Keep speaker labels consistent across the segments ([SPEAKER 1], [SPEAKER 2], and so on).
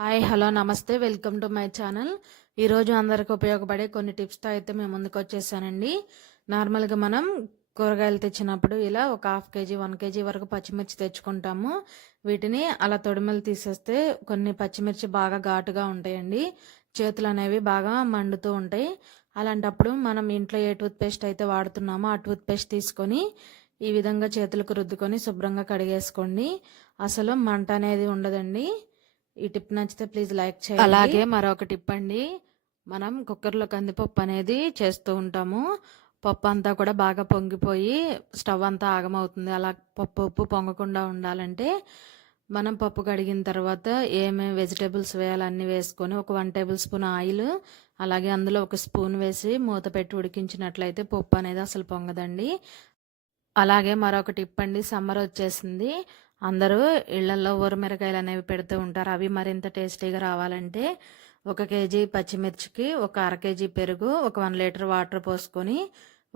[SPEAKER 1] Hi hello నమస్తే welcome to my channel. ఈరోజు అందరికి ఉపయోగపడే కొన్ని టిప్స్తో అయితే మేము ముందుకు వచ్చేసానండి. నార్మల్గా మనం కూరగాయలు తెచ్చినప్పుడు ఇలా ఒక హాఫ్ కేజీ వన్ కేజీ వరకు పచ్చిమిర్చి తెచ్చుకుంటాము. వీటిని అలా తొడిమలు తీసేస్తే కొన్ని పచ్చిమిర్చి బాగా ఘాటుగా ఉంటాయండి. చేతులు అనేవి బాగా మండుతూ ఉంటాయి. అలాంటప్పుడు మనం ఇంట్లో ఏ టూత్ పేస్ట్ అయితే వాడుతున్నామో ఆ టూత్ పేస్ట్ తీసుకొని ఈ విధంగా చేతులకు రుద్దుకొని శుభ్రంగా కడిగేసుకోండి. అసలు మంట అనేది ఉండదండి. ఈ టిప్ నచ్చితే ప్లీజ్ లైక్ చేయండి. అలాగే మరొక టిప్ అండి. మనం కుక్కర్లో కందిపప్పు అనేది చేస్తూ ఉంటాము. పప్పు అంతా కూడా బాగా పొంగిపోయి స్టవ్ అంతా ఆగమవుతుంది. అలా పప్పు ఉప్పు పొంగకుండా ఉండాలంటే మనం పప్పు కడిగిన తర్వాత ఏమేమి వెజిటేబుల్స్ వేయాలన్నీ వేసుకొని ఒక వన్ టేబుల్ స్పూన్ ఆయిల్ అలాగే అందులో ఒక స్పూన్ వేసి మూత పెట్టి ఉడికించినట్లయితే పప్పు అనేది అసలు పొంగదండి. అలాగే మరొక టిప్ అండి. సమ్మర్ వచ్చేసింది. అందరూ ఇళ్ళలో ఊరమిరకాయలు అనేవి పెడుతూ ఉంటారు. అవి మరింత టేస్టీగా రావాలంటే ఒక కేజీ పచ్చిమిర్చికి ఒక అర కేజీ పెరుగు ఒక వన్ లీటర్ వాటర్ పోసుకొని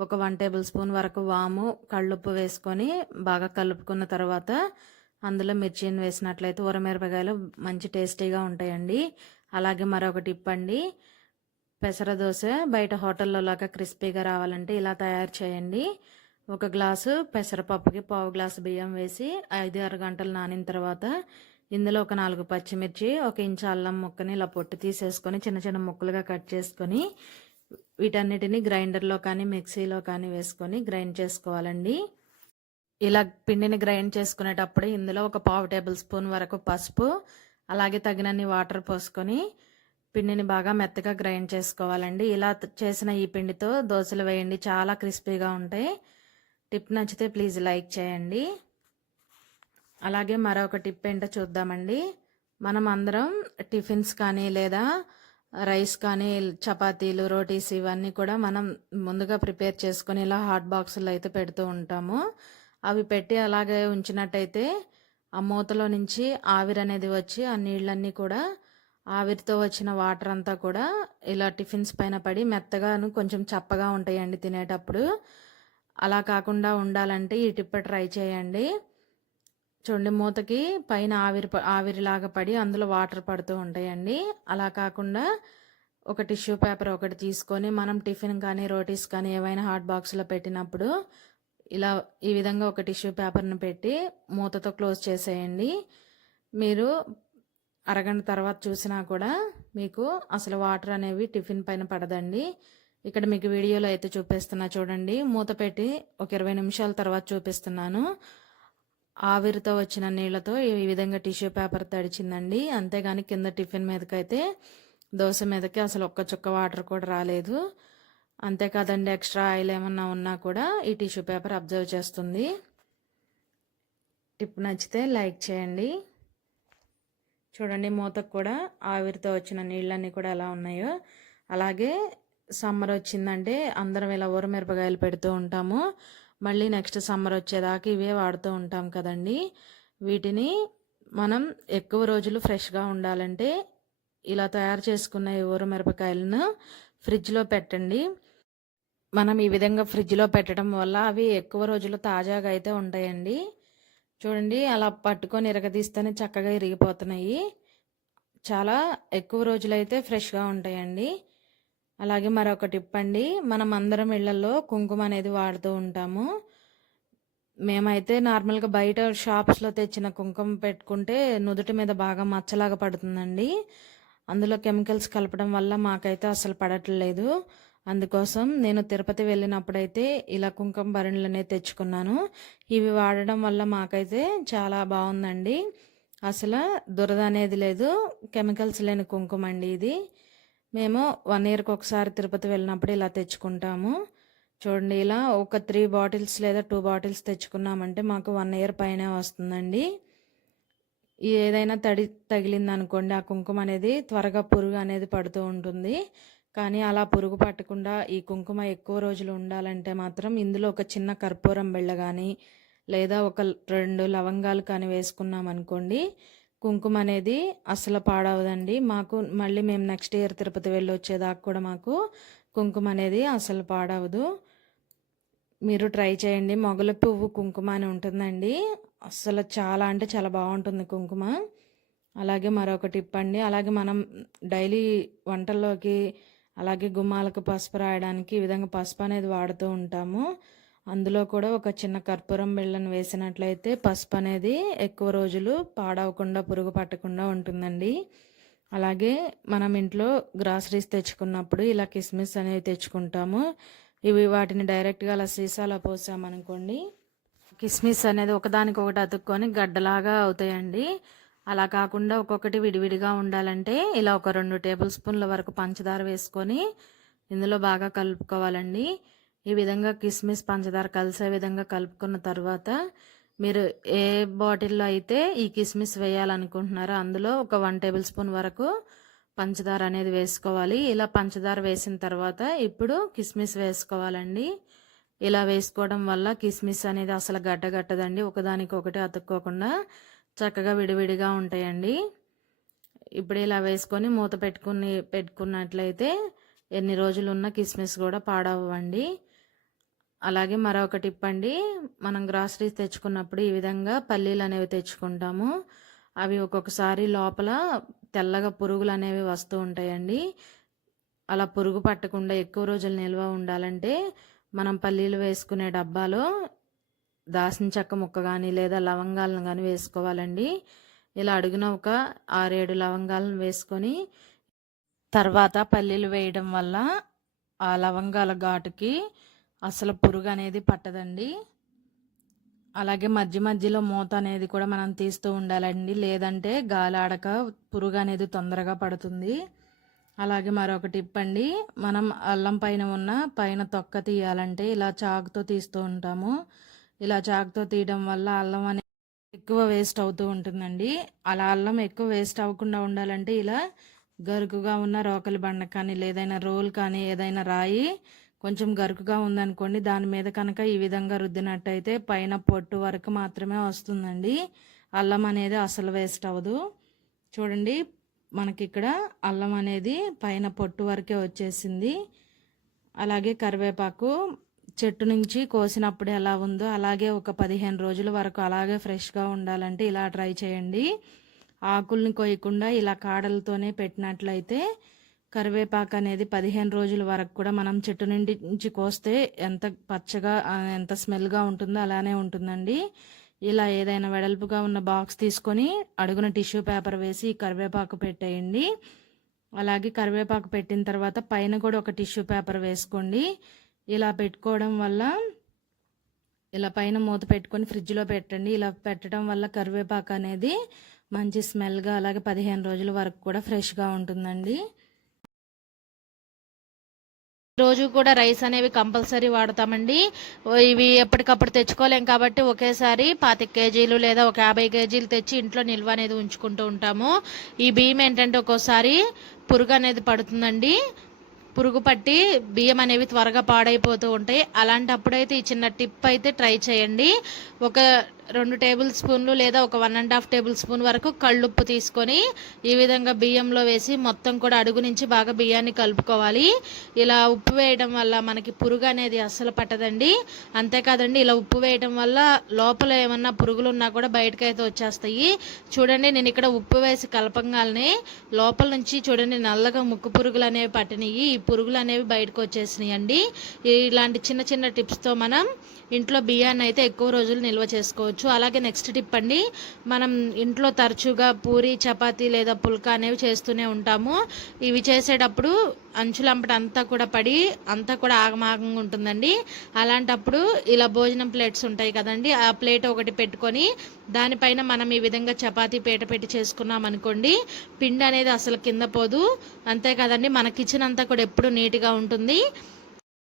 [SPEAKER 1] ఒక వన్ టేబుల్ స్పూన్ వరకు వాము కళ్ళుప్పు వేసుకొని బాగా కలుపుకున్న తర్వాత అందులో మిర్చిని వేసినట్లయితే ఊరమిరపకాయలు మంచి టేస్టీగా ఉంటాయండి. అలాగే మరొక టిప్ అండి పెసర దోశ బయట హోటల్లో లాగా క్రిస్పీగా రావాలంటే ఇలా తయారు చేయండి. ఒక గ్లాసు పెసరపప్పుకి పావు గ్లాసు బియ్యం వేసి ఐదు ఆరు గంటలు నానిన తర్వాత ఇందులో ఒక నాలుగు పచ్చిమిర్చి ఒక ఇంచు అల్లం ముక్కని ఇలా పొట్టు తీసేసుకొని చిన్న చిన్న ముక్కలుగా కట్ చేసుకొని వీటన్నిటిని గ్రైండర్లో కానీ మిక్సీలో కానీ వేసుకొని గ్రైండ్ చేసుకోవాలండి. ఇలా పిండిని గ్రైండ్ చేసుకునేటప్పుడు ఇందులో ఒక పావు టేబుల్ స్పూన్ వరకు పసుపు అలాగే తగినన్ని వాటర్ పోసుకొని పిండిని బాగా మెత్తగా గ్రైండ్ చేసుకోవాలండి. ఇలా చేసిన ఈ పిండితో దోశలు వేయండి చాలా క్రిస్పీగా ఉంటాయి. టిప్ నచ్చితే ప్లీజ్ లైక్ చేయండి. అలాగే మరొక టిప్ ఏంటో చూద్దామండి. మనం అందరం టిఫిన్స్ కానీ లేదా రైస్ కానీ చపాతీలు రోటీస్ ఇవన్నీ కూడా మనం ముందుగా ప్రిపేర్ చేసుకొని ఇలా హాట్ బాక్సులు అయితే పెడుతూ ఉంటాము. అవి పెట్టి అలాగే ఉంచినట్టయితే ఆ మూతలో నుంచి ఆవిరి అనేది వచ్చి ఆ నీళ్ళన్నీ కూడా ఆవిరితో వచ్చిన వాటర్ అంతా కూడా ఇలా టిఫిన్స్ పైన పడి మెత్తగాను కొంచెం చప్పగా ఉంటాయండి తినేటప్పుడు. అలా కాకుండా ఉండాలంటే ఈ టిప్ ట్రై చేయండి. చూడండి మూతకి పైన ఆవిరి ఆవిరిలాగా పడి అందులో వాటర్ పడుతూ ఉంటాయండి. అలా కాకుండా ఒక టిష్యూ పేపర్ ఒకటి తీసుకొని మనం టిఫిన్ కానీ రోటీస్ కానీ ఏవైనా హాట్ బాక్స్లో పెట్టినప్పుడు ఇలా ఈ విధంగా ఒక టిష్యూ పేపర్ని పెట్టి మూతతో క్లోజ్ చేసేయండి. మీరు అరగంట తర్వాత చూసినా కూడా మీకు అసలు వాటర్ అనేవి టిఫిన్ పైన పడదండి. ఇక్కడ మీకు వీడియోలో అయితే చూపిస్తున్నా చూడండి. మూత పెట్టి ఒక ఇరవై నిమిషాల తర్వాత చూపిస్తున్నాను. ఆవిరితో వచ్చిన నీళ్ళతో ఈ విధంగా టిష్యూ పేపర్ తడిచిందండి. అంతేగాని కింద టిఫిన్ మీదకైతే దోశ మీదకి అసలు ఒక్క చుక్క వాటర్ కూడా రాలేదు. అంతేకాదండి ఎక్స్ట్రా ఆయిల్ ఏమన్నా ఉన్నా కూడా ఈ టిష్యూ పేపర్ అబ్జర్వ్ చేస్తుంది. టిప్ నచ్చితే లైక్ చేయండి. చూడండి మూతకు కూడా ఆవిరితో వచ్చిన నీళ్ళన్నీ కూడా ఎలా ఉన్నాయో. అలాగే సమ్మర్ వచ్చిందంటే అందరం ఇలా ఊరమిరపకాయలు పెడుతూ ఉంటాము. మళ్ళీ నెక్స్ట్ సమ్మర్ వచ్చేదాకా ఇవే వాడుతూ ఉంటాం కదండి. వీటిని మనం ఎక్కువ రోజులు ఫ్రెష్గా ఉండాలంటే ఇలా తయారు చేసుకున్న ఈ ఊరమిరపకాయలను ఫ్రిడ్జ్లో పెట్టండి. మనం ఈ విధంగా ఫ్రిడ్జ్లో పెట్టడం వల్ల అవి ఎక్కువ రోజులు తాజాగా అయితే ఉంటాయండి. చూడండి అలా పట్టుకొని ఇరగదీస్తేనే చక్కగా ఇరిగిపోతున్నాయి. చాలా ఎక్కువ రోజులైతే ఫ్రెష్గా ఉంటాయండి. అలాగే మరొక టిప్ అండి మనం అందరం ఇళ్ళలో కుంకుమ అనేది వాడుతూ ఉంటాము. మేమైతే నార్మల్గా బయట షాప్స్లో తెచ్చిన కుంకుమ పెట్టుకుంటే నుదుటి మీద బాగా మచ్చలాగా పడుతుందండి. అందులో కెమికల్స్ కలపడం వల్ల మాకైతే అసలు పడట్లేదు. అందుకోసం నేను తిరుపతి వెళ్ళినప్పుడైతే ఇలా కుంకుమ భరణులు అనేవి తెచ్చుకున్నాను. ఇవి వాడడం వల్ల మాకైతే చాలా బాగుందండి. అసలు దురద అనేది లేదు. కెమికల్స్ లేని కుంకుమ అండి ఇది. మేము వన్ ఇయర్కి ఒకసారి తిరుపతి వెళ్ళినప్పుడు ఇలా తెచ్చుకుంటాము. చూడండి ఇలా ఒక త్రీ బాటిల్స్ లేదా టూ బాటిల్స్ తెచ్చుకున్నామంటే మాకు వన్ ఇయర్ పైనే వస్తుందండి. ఏదైనా తడి తగిలింది అనుకోండి ఆ కుంకుమ అనేది త్వరగా పురుగు అనేది పడుతూ ఉంటుంది. కానీ అలా పురుగు పట్టకుండా ఈ కుంకుమ ఎక్కువ రోజులు ఉండాలంటే మాత్రం ఇందులో ఒక చిన్న కర్పూరం బిళ్ళ కానీ లేదా ఒక రెండు లవంగాలు కానీ వేసుకున్నాం అనుకోండి కుంకుమ అనేది అసలు పాడవదండి. మాకు మళ్ళీ మేము నెక్స్ట్ ఇయర్ తిరుపతి వెళ్ళి వచ్చేదాకా కూడా మాకు కుంకుమ అనేది అసలు పాడవదు. మీరు ట్రై చేయండి. మొగల పువ్వు కుంకుమ అని ఉంటుందండి. అసలు చాలా అంటే చాలా బాగుంటుంది కుంకుమ. అలాగే మరొక టిప్ అండి. అలాగే మనం డైలీ వంటల్లోకి అలాగే గుమ్మాలకు పసుపు రాయడానికి ఈ విధంగా పసుపు అనేది వాడుతూ ఉంటాము. అందులో కూడా ఒక చిన్న కర్పూరం బిళ్ళను వేసినట్లయితే పసుపు అనేది ఎక్కువ రోజులు పాడవకుండా పురుగు పట్టకుండా ఉంటుందండి. అలాగే మనం ఇంట్లో గ్రాసరీస్ తెచ్చుకున్నప్పుడు ఇలా కిస్మిస్ అనేవి తెచ్చుకుంటాము. ఇవి వాటిని డైరెక్ట్గా అలా సీసాలో పోసామనుకోండి కిస్మిస్ అనేది ఒకదానికొకటి అతుక్కొని గడ్డలాగా అవుతాయండి. అలా కాకుండా ఒక్కొక్కటి విడివిడిగా ఉండాలంటే ఇలా ఒక రెండు టేబుల్ స్పూన్ల వరకు పంచదార వేసుకొని ఇందులో బాగా కలుపుకోవాలండి. ఈ విధంగా కిస్మిస్ పంచదార కలిసే విధంగా కలుపుకున్న తర్వాత మీరు ఏ బాటిల్లో అయితే ఈ కిస్మిస్ వేయాలనుకుంటున్నారో అందులో ఒక వన్ టేబుల్ స్పూన్ వరకు పంచదార అనేది వేసుకోవాలి. ఇలా పంచదార వేసిన తర్వాత ఇప్పుడు కిస్మిస్ వేసుకోవాలండి. ఇలా వేసుకోవడం వల్ల కిస్మిస్ అనేది అసలు గడ్డగట్టదండి. ఒకదానికి ఒకటి అతుక్కోకుండా చక్కగా విడివిడిగా ఉంటాయండి. ఇప్పుడు ఇలా వేసుకొని మూత పెట్టుకుని పెట్టుకున్నట్లయితే ఎన్ని రోజులు ఉన్న కిస్మిస్ కూడా పాడవ్వండి. అలాగే మరొక టిప్ అండి. మనం గ్రాసరీస్ తెచ్చుకున్నప్పుడు ఈ విధంగా పల్లీలు అనేవి తెచ్చుకుంటాము. అవి ఒక్కొక్కసారి లోపల తెల్లగా పురుగులు అనేవి వస్తూ ఉంటాయండి. అలా పురుగు పట్టకుండా ఎక్కువ రోజులు నిల్వ ఉండాలంటే మనం పల్లీలు వేసుకునే డబ్బాలో దాసిన చెక్క ముక్క కానీ లేదా లవంగాలను కానీ వేసుకోవాలండి. ఇలా అడుగున ఒక ఆరేడు లవంగాలను వేసుకొని తర్వాత పల్లీలు వేయడం వల్ల ఆ లవంగాల ఘాటుకి అసలు పురుగు అనేది పట్టదండి. అలాగే మధ్య మధ్యలో మూత అనేది కూడా మనం తీస్తూ ఉండాలండి. లేదంటే గాలి ఆడక పురుగు అనేది తొందరగా పడుతుంది. అలాగే మరొక టిప్ అండి మనం అల్లం పైన ఉన్న పైన తొక్క తీయాలంటే ఇలా చాకుతో తీస్తూ ఉంటాము. ఇలా చాకుతో తీయడం వల్ల అల్లం అనేది ఎక్కువ వేస్ట్ అవుతూ ఉంటుందండి. అలా అల్లం ఎక్కువ వేస్ట్ అవ్వకుండా ఉండాలంటే ఇలా గరుకుగా ఉన్న రోకలి బండ కానీ లేదైనా రోల్ కానీ ఏదైనా రాయి కొంచెం గరుకుగా ఉందనుకోండి దాని మీద కనుక ఈ విధంగా రుద్దినట్టయితే పైన పొట్టు వరకు మాత్రమే వస్తుందండి. అల్లం అనేది అసలు వేస్ట్ అవ్వదు. చూడండి మనకి ఇక్కడ అల్లం అనేది పైన పొట్టు వరకే వచ్చేసింది. అలాగే కరివేపాకు చెట్టు నుంచి కోసినప్పుడు ఎలా ఉందో అలాగే ఒక పదిహేను రోజుల వరకు అలాగే ఫ్రెష్గా ఉండాలంటే ఇలా ట్రై చేయండి. ఆకుల్ని కొయ్యకుండా ఇలా కాడలతోనే పెట్టినట్లయితే కరివేపాకు అనేది పదిహేను రోజుల వరకు కూడా మనం చెట్టు నుండి నుంచి కోస్తే ఎంత పచ్చగా ఎంత స్మెల్గా ఉంటుందో అలానే ఉంటుందండి. ఇలా ఏదైనా వెడల్పుగా ఉన్న బాక్స్ తీసుకొని అడుగున టిష్యూ పేపర్ వేసి కరివేపాకు పెట్టేయండి. అలాగే కరివేపాకు పెట్టిన తర్వాత పైన కూడా ఒక టిష్యూ పేపర్ వేసుకోండి. ఇలా పెట్టుకోవడం వల్ల ఇలా పైన మూత పెట్టుకొని ఫ్రిడ్జ్లో పెట్టండి. ఇలా పెట్టడం వల్ల కరివేపాకు అనేది మంచి స్మెల్గా అలాగే పదిహేను రోజుల వరకు కూడా ఫ్రెష్గా ఉంటుందండి.
[SPEAKER 2] రోజు కూడా రైస్ అనేవి కంపల్సరీ వాడతామండి. ఇవి ఎప్పటికప్పుడు తెచ్చుకోలేం కాబట్టి ఒకేసారి పాతిక కేజీలు లేదా ఒక యాభై కేజీలు తెచ్చి ఇంట్లో నిల్వ అనేది ఉంచుకుంటూ ఉంటాము. ఈ బియ్యం ఏంటంటే ఒక్కోసారి పురుగు అనేది పడుతుందండి. పురుగు పట్టి బియ్యం అనేవి త్వరగా పాడైపోతూ ఉంటాయి. అలాంటప్పుడైతే ఈ చిన్న టిప్ అయితే ట్రై చేయండి. ఒక రెండు టేబుల్ స్పూన్లు లేదా ఒక one and half table spoon వరకు కళ్ళుప్పు తీసుకొని ఈ విధంగా బియ్యంలో వేసి మొత్తం కూడా అడుగు నుంచి బాగా బియ్యాన్ని కలుపుకోవాలి. ఇలా ఉప్పు వేయడం వల్ల మనకి పురుగు అనేది అస్సలు పట్టదండి. అంతేకాదండి ఇలా ఉప్పు వేయడం వల్ల లోపల ఏమన్నా పురుగులు ఉన్నా కూడా బయటకైతే వచ్చేస్తాయి. చూడండి నేను ఇక్కడ ఉప్పు వేసి కలపంగానే లోపల నుంచి చూడండి నల్లగా ముక్కు పురుగులు అనేవి పట్టినాయి. ఈ పురుగులు అనేవి బయటకు వచ్చేసినాయి అండి ఇలాంటి చిన్న చిన్న టిప్స్తో మనం ఇంట్లో బియ్యాన్ని అయితే ఎక్కువ రోజులు నిల్వ చేసుకోవచ్చు. అలాగే నెక్స్ట్ టిప్ అండి మనం ఇంట్లో తరచుగా పూరి చపాతీ లేదా పుల్కా అనేవి చేస్తూనే ఉంటాము. ఇవి చేసేటప్పుడు అంచులంపట అంతా కూడా పడి అంతా కూడా ఆగమాగంగా ఉంటుందండి. అలాంటప్పుడు ఇలా భోజనం ప్లేట్స్ ఉంటాయి కదండి ఆ ప్లేట్ ఒకటి పెట్టుకొని దానిపైన మనం ఈ విధంగా చపాతీ పీట పెట్టి చేసుకున్నాం అనుకోండి పిండి అనేది అసలు కింద పోదు. అంతే కదండి మన కిచెన్ అంతా కూడా ఎప్పుడు నీట్గా ఉంటుంది.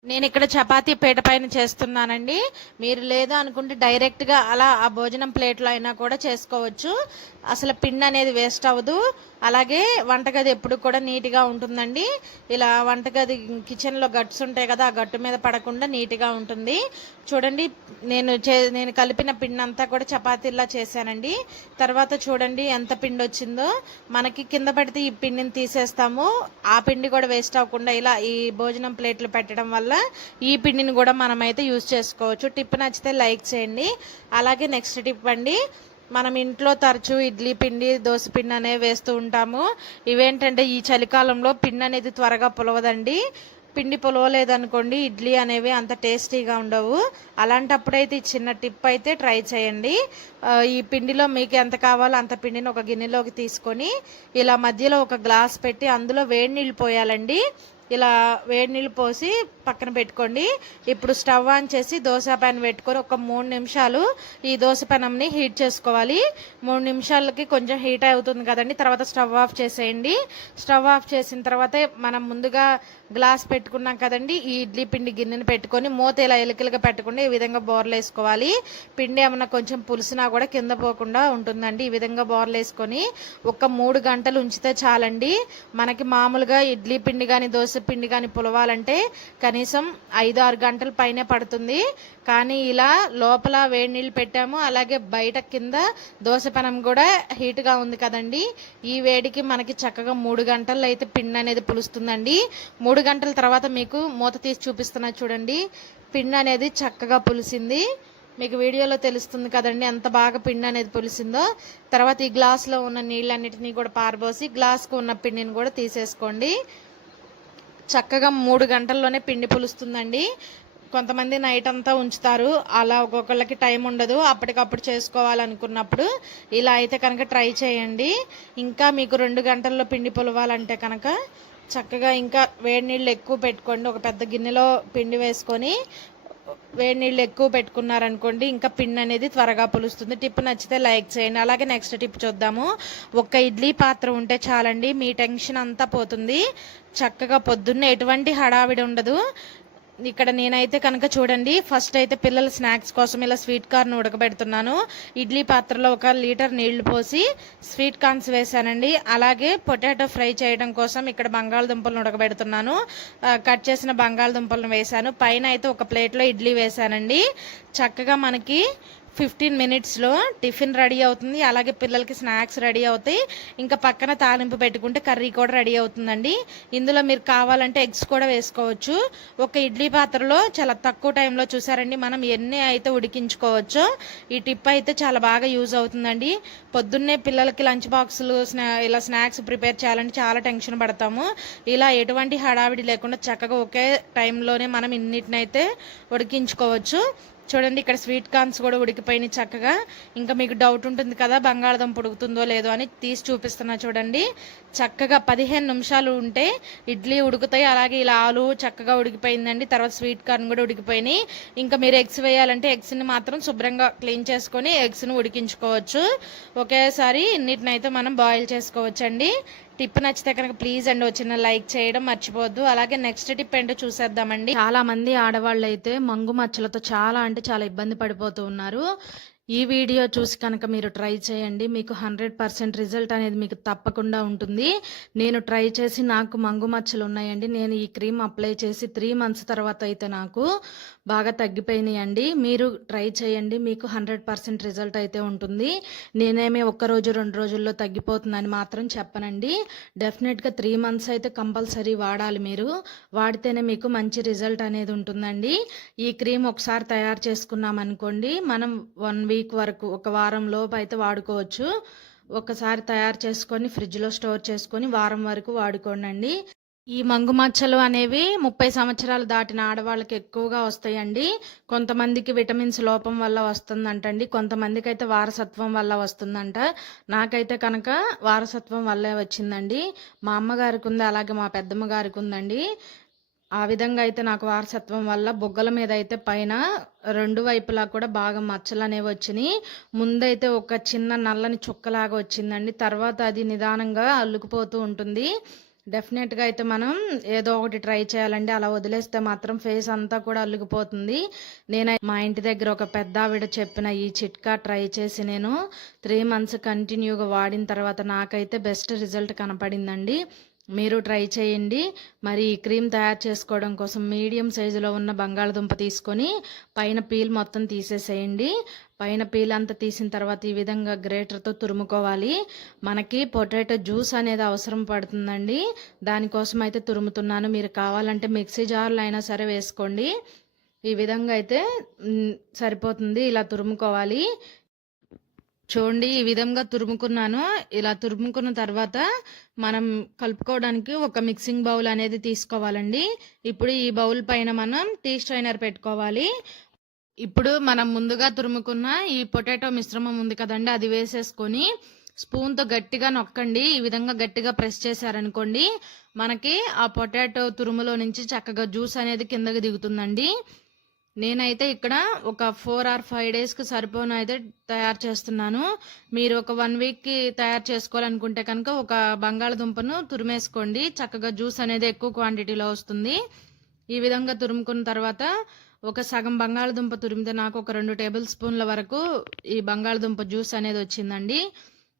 [SPEAKER 2] నేను ఇక్కడ చపాతీ పీట పైన చేస్తున్నానండి. మీరు లేదు అనుకుంటే డైరెక్ట్గా అలా ఆ భోజనం ప్లేట్లో అయినా కూడా చేసుకోవచ్చు. అసలు పిండి అనేది వేస్ట్ అవ్వదు. అలాగే వంటగది ఎప్పుడు కూడా నీట్గా ఉంటుందండి. ఇలా వంటగది కిచెన్లో గట్స్ ఉంటాయి కదా ఆ గట్టు మీద పడకుండా నీట్గా ఉంటుంది. చూడండి నేను చే నేను కలిపిన పిండి అంతా కూడా చపాతీలా చేశానండి. తర్వాత చూడండి ఎంత పిండి వచ్చిందో. మనకి కింద పడితే ఈ పిండిని తీసేస్తాము. ఆ పిండి కూడా వేస్ట్ అవ్వకుండా ఇలా ఈ భోజనం ప్లేట్లు పెట్టడం వల్ల ఈ పిండిని కూడా మనమైతే యూజ్ చేసుకోవచ్చు. టిప్ నచ్చితే లైక్ చేయండి. అలాగే నెక్స్ట్ టిప్ అండి
[SPEAKER 1] మనం ఇంట్లో తరచూ ఇడ్లీ పిండి దోశ పిండి అనేవి వేస్తూ ఉంటాము. ఇవేంటంటే ఈ చలికాలంలో పిండి అనేది త్వరగా పులవదండి. పిండి పులవలేదనుకోండి ఇడ్లీ అనేవి అంత టేస్టీగా ఉండవు. అలాంటప్పుడైతే ఈ చిన్న టిప్ అయితే ట్రై చేయండి. ఈ పిండిలో మీకు ఎంత కావాలో అంత పిండిని ఒక గిన్నెలోకి తీసుకొని ఇలా మధ్యలో ఒక గ్లాస్ పెట్టి అందులో వేడి నీళ్ళు పోయాలండి. ఇలా వేడి నీళ్ళు పోసి పక్కన పెట్టుకోండి. ఇప్పుడు స్టవ్ ఆన్ చేసి దోశ ప్యాన్ పెట్టుకొని ఒక మూడు నిమిషాలు ఈ దోశ పెనంని హీట్ చేసుకోవాలి. మూడు నిమిషాలకి కొంచెం హీట్ అవుతుంది కదండి. తర్వాత స్టవ్ ఆఫ్ చేసేయండి. స్టవ్ ఆఫ్ చేసిన తర్వాత మనం ముందుగా గ్లాస్ పెట్టుకున్నాం కదండి. ఈ ఇడ్లీ పిండి గిన్నెని పెట్టుకొని మూత ఇలా ఎలుకలుగా పెట్టకుండా ఈ విధంగా బోర్లు వేసుకోవాలి. పిండి ఏమన్నా కొంచెం పులిసినా కూడా కింద పోకుండా ఉంటుందండి. ఈ విధంగా బోర్లు వేసుకొని ఒక మూడు గంటలు ఉంచితే చాలండి. మనకి మామూలుగా ఇడ్లీ పిండి కానీ దోశ పిండి కానీ పులవాలంటే కనీసం ఐదు ఆరు గంటల పైనే పడుతుంది. కానీ ఇలా లోపల వేడి నీళ్ళు పెట్టాము. అలాగే బయట కింద దోశ పెనం కూడా హీట్గా ఉంది కదండి. ఈ వేడికి మనకి చక్కగా మూడు గంటల్లో అయితే పిండి అనేది పులుస్తుందండి. మూడు గంటల తర్వాత మీకు మూత తీసి చూపిస్తున్నా చూడండి. పిండి అనేది చక్కగా పులిసింది. మీకు వీడియోలో తెలుస్తుంది కదండి ఎంత బాగా పిండి అనేది పులిసిందో. తర్వాత ఈ గ్లాస్లో ఉన్న నీళ్ళన్నిటినీ కూడా పారబోసి గ్లాస్కు ఉన్న పిండిని కూడా తీసేసుకోండి. చక్కగా మూడు గంటల్లోనే పిండి పులుస్తుందండి. కొంతమంది నైట్ అంతా ఉంచుతారు. అలా ఒక్కొక్కళ్ళకి టైం ఉండదు. అప్పటికప్పుడు చేసుకోవాలనుకున్నప్పుడు ఇలా అయితే కనుక ట్రై చేయండి. ఇంకా మీకు రెండు గంటల్లో పిండి పులవాలంటే కనుక చక్కగా ఇంకా వేడి నీళ్ళు ఎక్కువ పెట్టుకోండి. ఒక పెద్ద గిన్నెలో పిండి వేసుకొని వేడి నీళ్ళు ఎక్కువ పెట్టుకున్నారనుకోండి ఇంకా పిండి అనేది త్వరగా పులుస్తుంది. టిప్ నచ్చితే లైక్ చేయండి. అలాగే నెక్స్ట్ టిప్ చూద్దాము. ఒక్క ఇడ్లీ పాత్ర ఉంటే చాలండి మీ టెన్షన్ అంతా పోతుంది. చక్కగా పొద్దున్నే ఎటువంటి హడావిడి ఉండదు. ఇక్కడ నేనైతే కనుక చూడండి ఫస్ట్ అయితే పిల్లల స్నాక్స్ కోసం ఇలా స్వీట్ కార్న్ ఉడకబెడుతున్నాను. ఇడ్లీ పాత్రలో ఒక లీటర్ నీళ్ళు పోసి స్వీట్ కార్న్స్ వేసానండి అలాగే పొటాటో ఫ్రై చేయడం కోసం ఇక్కడ బంగాళదుంపలను ఉడకబెడుతున్నాను. కట్ చేసిన బంగాళదుంపలను వేశాను. పైన అయితే ఒక ప్లేట్లో ఇడ్లీ వేసానండి చక్కగా మనకి ఫిఫ్టీన్ మినిట్స్లో టిఫిన్ రెడీ అవుతుంది. అలాగే పిల్లలకి స్నాక్స్ రెడీ అవుతాయి. ఇంకా పక్కన తాలింపు పెట్టుకుంటే కర్రీ కూడా రెడీ అవుతుందండి. ఇందులో మీరు కావాలంటే ఎగ్స్ కూడా వేసుకోవచ్చు. ఒక ఇడ్లీ పాత్రలో చాలా తక్కువ టైంలో చూసారండి మనం ఎన్ని అయితే ఉడికించుకోవచ్చో ఈ టిప్ అయితే చాలా బాగా యూజ్ అవుతుందండి. పొద్దున్నే పిల్లలకి లంచ్ బాక్సులు స్నా ఇలా స్నాక్స్ ప్రిపేర్ చేయాలంటే చాలా టెన్షన్ పడతాము. ఇలా ఎటువంటి హడావిడి లేకుండా చక్కగా ఒకే టైంలోనే మనం ఇన్నిటినైతే ఉడికించుకోవచ్చు. చూడండి ఇక్కడ స్వీట్ కార్న్స్ కూడా ఉడికిపోయినాయి చక్కగా. ఇంకా మీకు డౌట్ ఉంటుంది కదా బంగాళాదుంప ఉడుకుతుందో లేదో అని తీసి చూపిస్తున్నా చూడండి. చక్కగా పదిహేను నిమిషాలు ఉంటే ఇడ్లీ ఉడుకుతాయి. అలాగే ఇలా ఆలు చక్కగా ఉడికిపోయిందండి. తర్వాత స్వీట్ కార్న్ కూడా ఉడికిపోయినాయి. ఇంకా మీరు ఎగ్స్ వేయాలంటే ఎగ్స్ని మాత్రం శుభ్రంగా క్లీన్ చేసుకొని ఎగ్స్ని ఉడికించుకోవచ్చు. ఒకేసారి ఇన్నిటినైతే మనం బాయిల్ చేసుకోవచ్చండి. టిప్ నచ్చితే కనుక ప్లీజ్ అండి వచ్చిన లైక్ చేయడం మర్చిపోవద్దు. అలాగే నెక్స్ట్ టిప్ ఏంటో చూసేద్దామండి.
[SPEAKER 3] చాలా మంది ఆడవాళ్ళు అయితే మంగు మచ్చలతో చాలా అంటే చాలా ఇబ్బంది పడిపోతూ ఉన్నారు. ఈ వీడియో చూసి కనుక మీరు ట్రై చేయండి. మీకు హండ్రెడ్ పర్సెంట్ రిజల్ట్ అనేది మీకు తప్పకుండా ఉంటుంది. నేను ట్రై చేసి నాకు మంగు మచ్చలు ఉన్నాయండి. నేను ఈ క్రీమ్ అప్లై చేసి త్రీ మంత్స్ తర్వాత అయితే నాకు బాగా తగ్గిపోయినాయండి. మీరు ట్రై చేయండి. మీకు హండ్రెడ్ పర్సెంట్ రిజల్ట్ అయితే ఉంటుంది. నేనేమి ఒక్క రోజు రెండు రోజుల్లో తగ్గిపోతుందని మాత్రం చెప్పనండి. డెఫినెట్గా త్రీ మంత్స్ అయితే కంపల్సరీ వాడాలి మీరు. వాడితేనే మీకు మంచి రిజల్ట్ అనేది ఉంటుందండి. ఈ క్రీమ్ ఒకసారి తయారు చేసుకున్నాం అనుకోండి మనం వన్ వీక్ వరకు ఒక వారం లోపు అయితే వాడుకోవచ్చు. ఒకసారి తయారు చేసుకొని ఫ్రిడ్జ్లో స్టోర్ చేసుకొని వారం వరకు వాడుకోండి ఈ మంగు మచ్చలు అనేవి ముప్పై సంవత్సరాలు దాటిన ఆడవాళ్ళకి ఎక్కువగా వస్తాయండి. కొంతమందికి విటమిన్స్ లోపం వల్ల వస్తుందంటండి. కొంతమందికి అయితే వారసత్వం వల్ల వస్తుందంట. నాకైతే కనుక వారసత్వం వల్లే వచ్చిందండి. మా అమ్మగారికి ఉంది అలాగే మా పెద్దమ్మ గారికి ఉందండి ఆ విధంగా అయితే నాకు వారసత్వం వల్ల బొగ్గల మీద అయితే పైన రెండు వైపులా కూడా బాగా మచ్చలు అనేవి వచ్చినాయి. ముందైతే ఒక చిన్న నల్లని చుక్కలాగా వచ్చిందండి. తర్వాత అది నిదానంగా అల్లుకుపోతూ ఉంటుంది. డెఫినెట్గా అయితే మనం ఏదో ఒకటి ట్రై చేయాలండి అలా వదిలేస్తే మాత్రం ఫేస్ అంతా కూడా అల్లుకుపోతుంది. నేను మా ఇంటి దగ్గర ఒక పెద్ద ఆవిడ చెప్పిన ఈ చిట్కా ట్రై చేసి నేను త్రీ మంత్స్ కంటిన్యూగా వాడిన తర్వాత నాకైతే బెస్ట్ రిజల్ట్ కనపడిందండి. మీరు ట్రై చేయండి. మరి ఈ క్రీమ్ తయారు చేసుకోవడం కోసం మీడియం సైజులో ఉన్న బంగాళదుంప తీసుకొని పైన పీల్ మొత్తం తీసేసేయండి. పైన పీల్ అంతా తీసిన తర్వాత ఈ విధంగా గ్రేటర్తో తురుముకోవాలి. మనకి పొటాటో జ్యూస్ అనేది అవసరం పడుతుందండి. దానికోసం అయితే తురుముతున్నాను. మీరు కావాలంటే మిక్సీ జార్లో అయినా సరే వేసుకోండి. ఈ విధంగా అయితే సరిపోతుంది. ఇలా తురుముకోవాలి.
[SPEAKER 1] చూడండి ఈ విధంగా తురుముకున్నాను. ఇలా తురుముకున్న తర్వాత మనం కలుపుకోవడానికి ఒక మిక్సింగ్ బౌల్ అనేది తీసుకోవాలండి. ఇప్పుడు ఈ బౌల్ పైన మనం టీ స్ట్రైనర్ పెట్టుకోవాలి. ఇప్పుడు మనం ముందుగా తురుముకున్న ఈ పొటాటో మిశ్రమం ఉంది కదండి అది వేసేసుకొని స్పూన్తో గట్టిగా నొక్కండి. ఈ విధంగా గట్టిగా ప్రెస్ చేశారనుకోండి మనకి ఆ పొటాటో తురుములో నుంచి చక్కగా జ్యూస్ అనేది కిందకి దిగుతుందండి. నేనైతే ఇక్కడ ఒక ఫోర్ ఆర్ ఫైవ్ డేస్కి సరిపోను అయితే తయారు చేస్తున్నాను. మీరు ఒక వన్ వీక్కి తయారు చేసుకోవాలనుకుంటే కనుక ఒక బంగాళదుంపను తురిమేసుకోండి. చక్కగా జ్యూస్ అనేది ఎక్కువ క్వాంటిటీలో వస్తుంది. ఈ విధంగా తురుముకున్న తర్వాత ఒక సగం బంగాళదుంప తురిమితే నాకు ఒక రెండు టేబుల్ స్పూన్ల వరకు ఈ బంగాళదుంప జ్యూస్ అనేది వచ్చిందండి.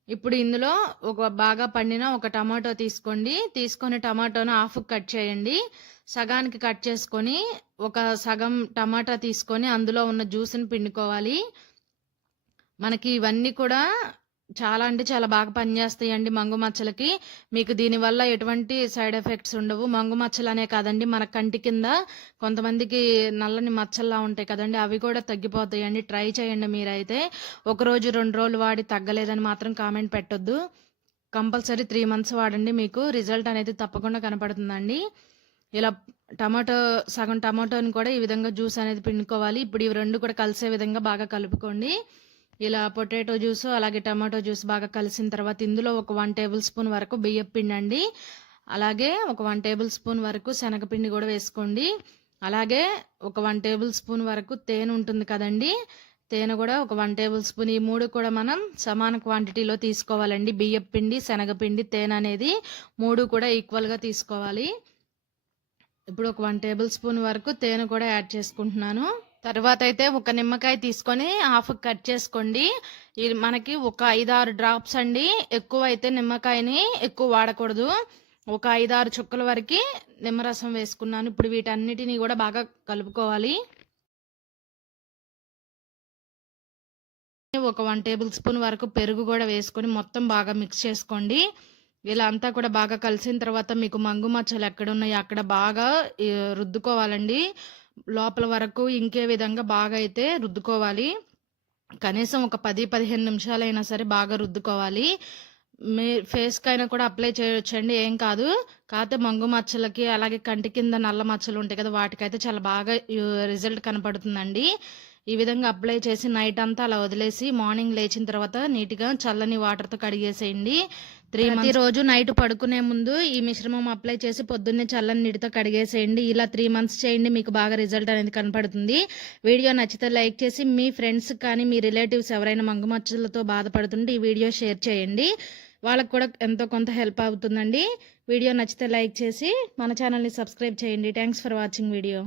[SPEAKER 1] ఇప్పుడు ఇందులో ఒక బాగా పండిన ఒక టమాటో తీసుకోండి. తీసుకొని టమాటోను హాఫ్ కట్ చేయండి. సగానికి కట్ చేసుకొని ఒక సగం టమాటా తీసుకొని అందులో ఉన్న జ్యూస్ని పిండుకోవాలి. మనకి ఇవన్నీ కూడా చాలా అంటే చాలా బాగా పనిచేస్తాయండి మంగు మచ్చలకి. మీకు దీనివల్ల ఎటువంటి సైడ్ ఎఫెక్ట్స్ ఉండవు. మంగు మచ్చలు అనే కాదండి మన కంటి కింద కొంతమందికి నల్లని మచ్చల్లా ఉంటాయి కదండి అవి కూడా తగ్గిపోతాయండి. ట్రై చేయండి మీరైతే. ఒక రోజు రెండు రోజులు వాడి తగ్గలేదని మాత్రం కామెంట్ పెట్టొద్దు. కంపల్సరీ త్రీ మంత్స్ వాడండి మీకు. రిజల్ట్ అనేది తప్పకుండా కనపడుతుందండి. ఇలా టమాటో సగం టమాటోని కూడా ఈ విధంగా జ్యూస్ అనేది పిండుకోవాలి. ఇప్పుడు ఇవి రెండు కూడా కలిసే విధంగా బాగా కలుపుకోండి. ఇలా పొటాటో జ్యూస్ అలాగే టమాటో జ్యూస్ బాగా కలిసిన తర్వాత ఇందులో ఒక వన్ టేబుల్ స్పూన్ వరకు బియ్యం పిండి అండి. అలాగే ఒక వన్ టేబుల్ స్పూన్ వరకు శనగపిండి కూడా వేసుకోండి. అలాగే ఒక వన్ టేబుల్ స్పూన్ వరకు తేనె ఉంటుంది కదండి. తేనె కూడా ఒక వన్ టేబుల్ స్పూన్. ఈ మూడు కూడా మనం సమాన క్వాంటిటీలో తీసుకోవాలండి. బియ్యం పిండి శనగపిండి తేనె అనేది మూడు కూడా ఈక్వల్గా తీసుకోవాలి. ఇప్పుడు ఒక వన్ టేబుల్ స్పూన్ వరకు తేనె కూడా యాడ్ చేసుకుంటున్నాను. తర్వాత అయితే ఒక నిమ్మకాయ తీసుకొని హాఫ్ కట్ చేసుకోండి. ఇది మనకి ఒక ఐదారు డ్రాప్స్ అండి. ఎక్కువ అయితే నిమ్మకాయని ఎక్కువ వాడకూడదు. ఒక ఐదారు చుక్కల వరకు నిమ్మరసం వేసుకున్నాను. ఇప్పుడు వీటన్నిటిని కూడా బాగా కలుపుకోవాలి. ఒక వన్ టేబుల్ స్పూన్ వరకు పెరుగు కూడా వేసుకొని మొత్తం బాగా మిక్స్ చేసుకోండి. ఇలా అంతా కూడా బాగా కలిసిన తర్వాత మీకు మంగు మచ్చలు ఎక్కడున్నాయో అక్కడ బాగా రుద్దుకోవాలండి. లోపల వరకు ఇంకే విధంగా బాగా అయితే రుద్దుకోవాలి. కనీసం ఒక పది పదిహేను నిమిషాలైనా సరే బాగా రుద్దుకోవాలి. మీ ఫేస్కి అయినా కూడా అప్లై చేయొచ్చండి ఏం కాదు. కాకపోతే మంగు మచ్చలకి అలాగే కంటి కింద నల్ల మచ్చలు ఉంటాయి కదా వాటికైతే చాలా బాగా రిజల్ట్ కనపడుతుందండి. ఈ విధంగా అప్లై చేసి నైట్ అంతా అలా వదిలేసి మార్నింగ్ లేచిన తర్వాత నీట్గా చల్లని వాటర్తో కడిగేసేయండి. త్రీ మంత్స్ రోజు నైట్ పడుకునే ముందు ఈ మిశ్రమం అప్లై చేసి పొద్దున్నే చల్లని నీటితో కడిగేసేయండి. ఇలా త్రీ మంత్స్ చేయండి మీకు బాగా రిజల్ట్ అనేది కనపడుతుంది. వీడియో నచ్చితే లైక్ చేసి మీ ఫ్రెండ్స్ కానీ మీ రిలేటివ్స్ ఎవరైనా మంగుమచ్చలతో బాధపడుతుంటే ఈ వీడియో షేర్ చేయండి. వాళ్ళకు కూడా ఎంతో కొంత హెల్ప్ అవుతుందండి. వీడియో నచ్చితే లైక్ చేసి మన ఛానల్ని సబ్స్క్రైబ్ చేయండి. Thanks for watching video.